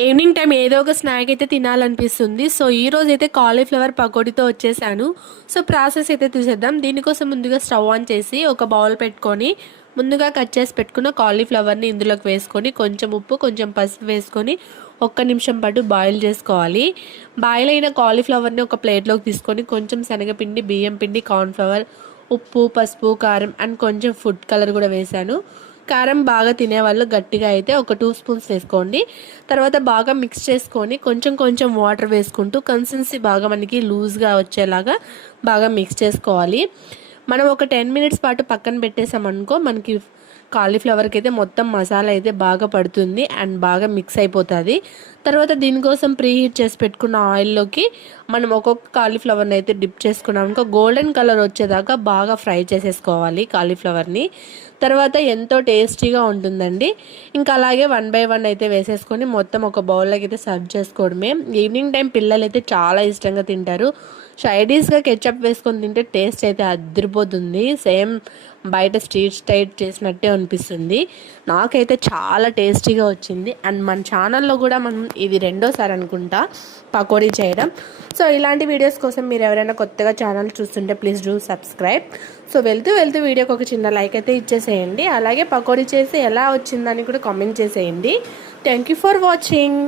Evening time ఏదో ఒక snack అయితే తినాలనిపిస్తుంది. సో ఈ రోజు అయితే కాలీఫ్లవర్ పకోడీతో వచ్చేసాను. సో ప్రాసెస్ అయితే చూసేద్దాం. దీనికోసం ముందుగా స్టవ్ ఆన్ చేసి ఒక బౌల్ పెట్టుకొని ముందుగా కట్ చేసి పెట్టుకున్న కాలీఫ్లవర్ని ఇందులోకి వేసుకొని కొంచెం ఉప్పు కొంచెం పసుపు వేసుకొని ఒక్క నిమిషం పాటు బాయిల్ చేసుకోవాలి. బాయిల్ అయిన కాలీఫ్లవర్ని ఒక ప్లేట్లోకి తీసుకొని కొంచెం శనగపిండి, బియ్యం పిండి, కార్న్ఫ్లవర్, ఉప్పు, పసుపు, కారం అండ్ కొంచెం ఫుడ్ కలర్ కూడా వేశాను. కారం బాగా తినేవాళ్ళు గట్టిగా అయితే ఒక 2 స్పూన్స్ వేసుకోండి. తర్వాత బాగా మిక్స్ చేసుకొని కొంచెం కొంచెం వాటర్ వేసుకుంటూ కన్సిస్టెన్సీ బాగా మనకి లూజ్గా వచ్చేలాగా బాగా మిక్స్ చేసుకోవాలి. మనం ఒక 10 మినిట్స్ పాటు పక్కన పెట్టేసామనుకో మనకి కాలీఫ్లవర్కి అయితే మొత్తం మసాలా అయితే బాగా పడుతుంది అండ్ బాగా మిక్స్ అయిపోతుంది. తర్వాత దీనికోసం ప్రీహీట్ చేసి పెట్టుకున్న ఆయిల్లోకి మనం ఒక్కొక్క కాలీఫ్లవర్ని అయితే డిప్ చేసుకున్నాం అనుకో గోల్డెన్ కలర్ వచ్చేదాకా బాగా ఫ్రై చేసేసుకోవాలి కాలీఫ్లవర్ని. తర్వాత ఎంతో టేస్టీగా ఉంటుందండి. ఇంకా అలాగే 1 బై 1 అయితే వేసేసుకొని మొత్తం ఒక బౌల్లోకి అయితే సర్వ్ చేసుకోవడమే. ఈవినింగ్ టైం పిల్లలు అయితే చాలా ఇష్టంగా తింటారు. సైడీస్గా కెచప్ వేసుకొని తింటే టేస్ట్ అయితే అదిరిపోతుంది. సేమ్ బయట స్ట్రీట్ స్టైల్ చేసినట్టే అనిపిస్తుంది. నాకైతే చాలా టేస్టీగా వచ్చింది. అండ్ మన ఛానల్లో కూడా మనం ఇది రెండోసారి అనుకుంటా పకోడీ చేయడం. సో ఇలాంటి వీడియోస్ కోసం మీరు ఎవరైనా కొత్తగా ఛానల్ చూస్తుంటే ప్లీజ్ డూ సబ్స్క్రైబ్. సో వెళ్తూ వెళ్తూ వీడియోకి ఒక చిన్న లైక్ అయితే ఇచ్చేసేయండి. అలాగే పకోడీ చేసి ఎలా వచ్చిందని కూడా కామెంట్ చేసేయండి. Thank you for watching.